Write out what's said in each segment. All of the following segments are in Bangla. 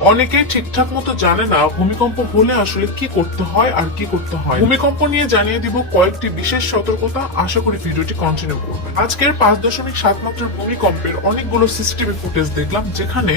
অনেকেই ঠিকঠাক মতো জানে না ভূমিকম্প হলে আসলে কি করতে হয় আর কি করতে হয়। ভূমিকম্প নিয়ে জানিয়ে দিব কয়েকটি বিশেষ সতর্কতা, আশা করি ভিডিওটি কন্টিনিউ করবেন। আজকের 5.7 মাত্রার ভূমিকম্পের অনেকগুলো সিসিটিভি ফুটেজ দেখলাম, যেখানে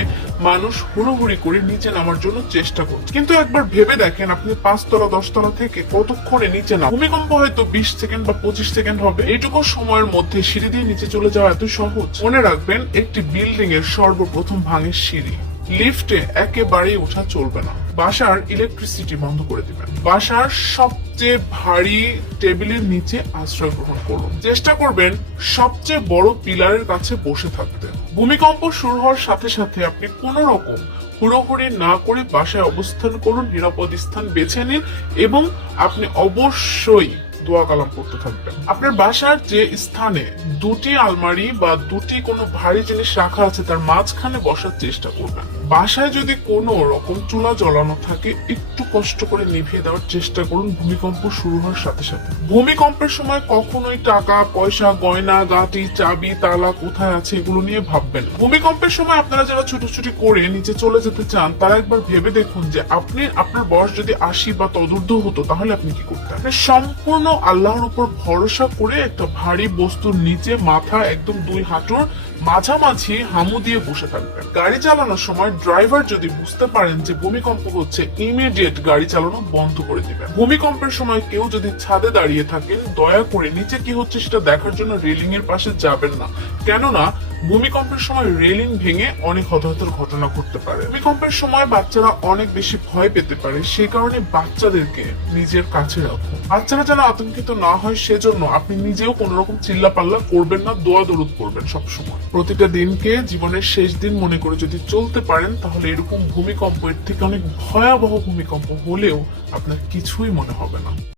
মানুষ হুড়োহুড়ি করে নিচে নামার জন্য চেষ্টা করছে। কিন্তু একবার ভেবে দেখেন, আপনি 5 তলা 10 তলা থেকে কতক্ষণে নিচে নাম। ভূমিকম্প হয়তো 20 সেকেন্ড বা 25 সেকেন্ড হবে। এইটুকু সময়ের মধ্যে সিঁড়ি দিয়ে নিচে চলে যাওয়া এত সহজ? মনে রাখবেন, একটি বিল্ডিং এর সর্বপ্রথম ভাঙে সিঁড়ি। লিফটে একেবারেই ওঠা চলবে না। বাসার ইলেকট্রিসিটি বন্ধ করে দিবেন। বাসার সবচেয়ে ভারী টেবিলের নিচে আশ্রয় গ্রহণ করুন। চেষ্টা করবেন সবচেয়ে বড় পিলারের কাছে বসে থাকতে। ভূমিকম্প শুরু হওয়ার সাথে সাথে আপনি কোন রকম হুড়োহুড়ি না করে বাসায় অবস্থান করুন, নিরাপদ স্থান বেছে নিন এবং আপনি অবশ্যই দোয়া কালাম করতে থাকবেন। আপনার বাসার যে স্থানে দুটি আলমারি বা দুটি কোনো ভারী জিনিস রাখা আছে, তার মাঝখানে বসার চেষ্টা করবেন। বাসায় যদি কোনো রকম চুলা জ্বলানো থাকে, একটু কষ্ট করে নিভিয়ে দেওয়ার চেষ্টা করুন ভূমিকম্প শুরু হওয়ার সাথে সাথে। ভূমিকম্পের সময় কখনোই টাকা পয়সা, গয়না গাটি, চাবি, তালা কোথায় আছে এগুলো নিয়ে ভাববেন না। ভূমিকম্পের সময় আপনারা যারা ছুটোছুটি করে নিচে চলে যেতে চান, তারা একবার ভেবে দেখুন যে আপনার বয়স যদি 80 বা তদূর্ধ্ব হতো, তাহলে আপনি কি করতেন? সম্পূর্ণ আল্লাহর উপর ভরসা করে একটা ভারী বস্তুর নিচে মাথা একদম 2 হাঁটুর মাঝামাঝি হামু দিয়ে বসে থাকবেন। গাড়ি চালানোর সময় ড্রাইভার যদি বুঝতে পারেন যে ভূমিকম্প হচ্ছে, ইমিডিয়েট গাড়ি চালানো বন্ধ করে দিবেন। ভূমিকম্পের সময় কেউ যদি ছাদে দাঁড়িয়ে থাকেন, দয়া করে নিচে কি হচ্ছে সেটা দেখার জন্য রেলিং এর পাশে যাবেন না। কেননা ভূমিকম্পের সময় রেলিং ভেঙে অনেক হতাহতের ঘটনা ঘটতে পারে। ভূমিকম্পের সময় বাচ্চারা অনেক বেশি ভয় পেতে পারে, সেই কারণে বাচ্চাদেরকে নিজের কাছে রাখুন। বাচ্চারা যেন আতঙ্কিত না হয় সেজন্য আপনি নিজেও কোন রকম চিল্লাপাল্লা করবেন না, দোয়া দরুদ করবেন সবসময়। প্রতিটা দিনকে জীবনের শেষ দিন মনে করে যদি চলতে পারেন, তাহলে এরকম ভূমিকম্প, এর থেকে অনেক ভয়াবহ ভূমিকম্প হলেও আপনার কিছুই মনে হবে না।